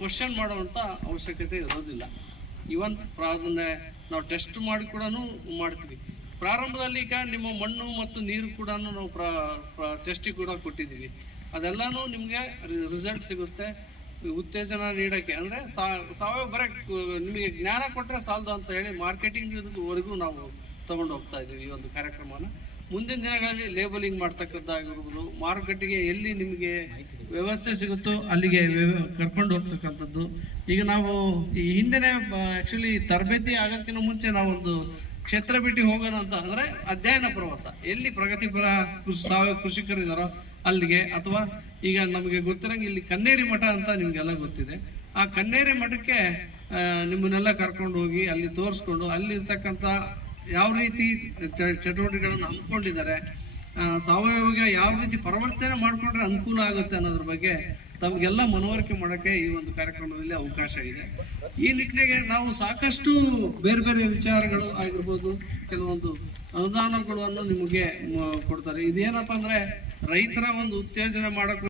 Question ಮಾಡುವಂಥ ಅವಶ್ಯಕತೆ ಇರೋದಿಲ್ಲ. ಇವನ್ ಅದನ್ನೇ ನಾವು ಟೆಸ್ಟ್ ಮಾಡಿ ಕೂಡ ಮಾಡ್ತೀವಿ. ಪ್ರಾರಂಭದಲ್ಲಿ ಈಗ ನಿಮ್ಮ ಮಣ್ಣು ಮತ್ತು ನೀರು ಕೂಡ ನಾವು ಟೆಸ್ಟಿಗೆ ಕೂಡ ಕೊಟ್ಟಿದ್ದೀವಿ. ಅದೆಲ್ಲನೂ ನಿಮಗೆ ರಿಸಲ್ಟ್ ಸಿಗುತ್ತೆ. ಉತ್ತೇಜನ ನೀಡೋಕ್ಕೆ ಅಂದರೆ ಸಾವಯವ ಬರೀ ನಿಮಗೆ ಜ್ಞಾನ ಕೊಟ್ಟರೆ ಸಾಲದು ಅಂತ ಹೇಳಿ ಮಾರ್ಕೆಟಿಂಗ್ವರೆಗೂ ನಾವು ತೊಗೊಂಡು ಹೋಗ್ತಾ ಇದ್ದೀವಿ ಈ ಒಂದು ಕಾರ್ಯಕ್ರಮನ. ಮುಂದಿನ ದಿನಗಳಲ್ಲಿ ಲೇಬಲಿಂಗ್ ಮಾಡ್ತಕ್ಕಂಥದ್ದಾಗಿರ್ಬೋದು, ಮಾರುಕಟ್ಟೆಗೆ ಎಲ್ಲಿ ನಿಮಗೆ ವ್ಯವಸ್ಥೆ ಸಿಗುತ್ತೋ ಅಲ್ಲಿಗೆ ಕರ್ಕೊಂಡು ಹೋಗ್ತಕ್ಕಂಥದ್ದು. ಈಗ ನಾವು ಈ ಹಿಂದೆನೇ ಆ್ಯಕ್ಚುಲಿ ತರಬೇತಿ ಆಗೋದಕ್ಕಿಂತ ಮುಂಚೆ ನಾವೊಂದು ಕ್ಷೇತ್ರ ಭೇಟಿ ಹೋಗೋಣ ಅಂತ ಅಂದರೆ ಅಧ್ಯಯನ ಪ್ರವಾಸ, ಎಲ್ಲಿ ಪ್ರಗತಿಪರ ಸಾವಯವ ಕೃಷಿಕರಿದ್ದಾರೋ ಅಲ್ಲಿಗೆ, ಅಥವಾ ಈಗ ನಮಗೆ ಗೊತ್ತಿರಂಗೆ ಇಲ್ಲಿ ಕನ್ನೇರಿ ಮಠ ಅಂತ ನಿಮಗೆಲ್ಲ ಗೊತ್ತಿದೆ. ಆ ಕನ್ನೇರಿ ಮಠಕ್ಕೆ ನಿಮ್ಮನ್ನೆಲ್ಲ ಕರ್ಕೊಂಡು ಹೋಗಿ ಅಲ್ಲಿ ತೋರಿಸ್ಕೊಂಡು ಅಲ್ಲಿರ್ತಕ್ಕಂಥ ಯಾವ ರೀತಿ ಚಟುವಟಿಕೆಗಳನ್ನು ಹಮ್ಮಿಕೊಂಡಿದ್ದಾರೆ, ಸಾವಯವಗೆ ಯಾವ ರೀತಿ ಪರಿವರ್ತನೆ ಮಾಡಿಕೊಂಡ್ರೆ ಅನುಕೂಲ ಆಗುತ್ತೆ ಅನ್ನೋದ್ರ ಬಗ್ಗೆ ತಮಗೆಲ್ಲ ಮನವರಿಕೆ ಮಾಡೋಕ್ಕೆ ಈ ಒಂದು ಕಾರ್ಯಕ್ರಮದಲ್ಲಿ ಅವಕಾಶ ಇದೆ. ಈ ನಿಟ್ಟಿನಲ್ಲಿ ನಾವು ಸಾಕಷ್ಟು ಬೇರೆ ಬೇರೆ ವಿಚಾರಗಳು ಆಗಿರ್ಬೋದು, ಕೆಲವೊಂದು ಅನುದಾನಗಳನ್ನು ನಿಮಗೆ ಕೊಡ್ತಾರೆ. ಇದೇನಪ್ಪ ಅಂದರೆ ರೈತರ ಒಂದು ಉತ್ತೇಜನ ಮಾಡೋಕ್ಕೆ